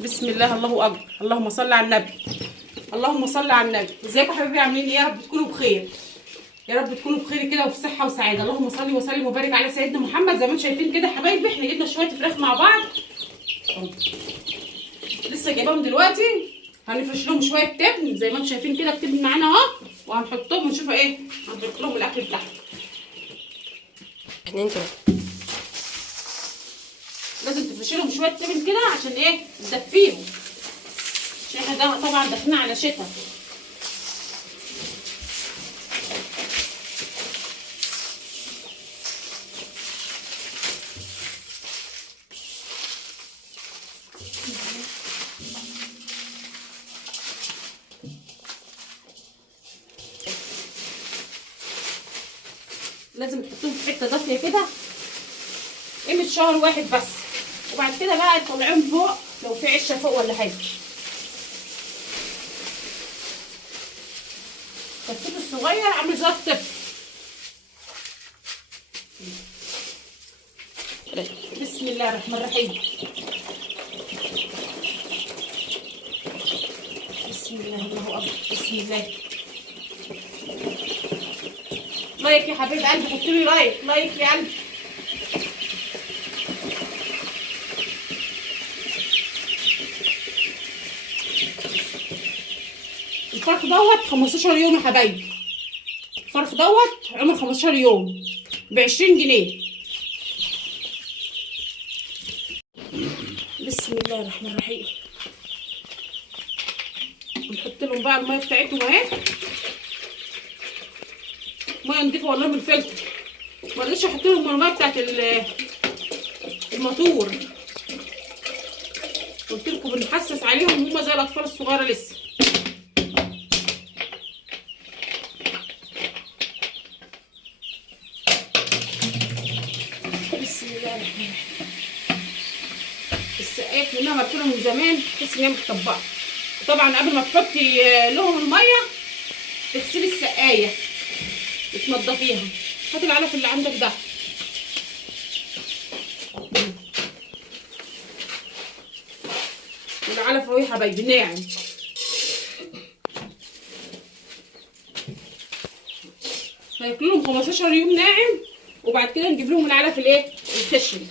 بسم الله، الله اكبر، اللهم صل على النبي، اللهم صل على النبي. ازيكم حبايبي؟ عاملين ايه؟ يا رب تكونوا بخير، يا رب تكونوا بخير كده وفي صحه وسعاده. اللهم صل وسلم وبارك على سيدنا محمد. زي ما انتم شايفين كده يا حبايبي، احنا جبنا شويه فراخ مع بعض لسه جايباهم دلوقتي. هنفرش لهم شويه تبن زي ما انتم شايفين كده، التبن معانا اهو، وهنحطهم ونشوف ايه، هنحط لهم الاكل بتاعهم. لازم تفرشي لهم شويه تبن كده عشان ايه؟ تدفيهم، عشان احنا طبعا داخلين على شتاء. لازم تحطيهم في حته دافيه كده قيمه شهر واحد بس، وبعد كده بقى تطلعيهم فوق لو في عشه فوق ولا حاجه. الكتكوت الصغير عامل زي الطفل. بسم الله الرحمن الرحيم. بسم الله، الله اكبر، بسم الله. لايك يا حبيب قلبي، حطوا لي لايك، لايك يا قلبي. الفرخ دوت 15 يوم يا حبايبي، الفرخ دوت عمر 15 يوم ب20 جنيه. بسم الله الرحمن الرحيم. نحط لهم بقى الميه بتاعتهم اهي، ميه نضيفه والله من الفلتر، ما رضيتش احط لهم الميه بتاعت الماتور. قلت لكم بنحسس عليهم، هما زي الاطفال الصغيره لسه. بسم الله الرحمن الرحيم. السقايات منها مركونه من زمان، تحس ان هي متطبقه. طبعا قبل ما تحطي لهم الميه تغسلي السقايه وتنضفيها. هاتي العلف اللي عندك ده، العلف اهو يا حبايبي ناعم. هياكلوا لهم 15 يوم ناعم، وبعد كده نجيب لهم العلف الايه؟ الخشن.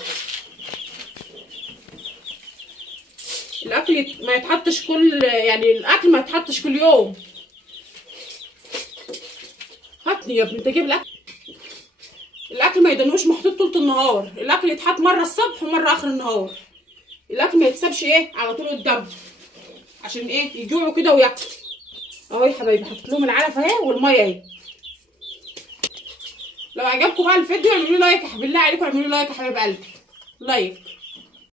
الاكل ما يتحطش يعني الاكل ما يتحطش كل يوم. هاتني يا ابني انت جيب الاكل. الاكل ما يدنوش محطوط طول النهار، الاكل يتحط مره الصبح ومره اخر النهار. الاكل ما يتسابش ايه على طول قدام، عشان ايه؟ يجوعوا كده وياكلوا. اهو يا حبايبي حطيت لهم العلف اهي والميه اهي. لو عجبكم بقى الفيديو اعملوا لايك، بالله عليكم اعملوا لايك يا حبايب قلبي، لايك.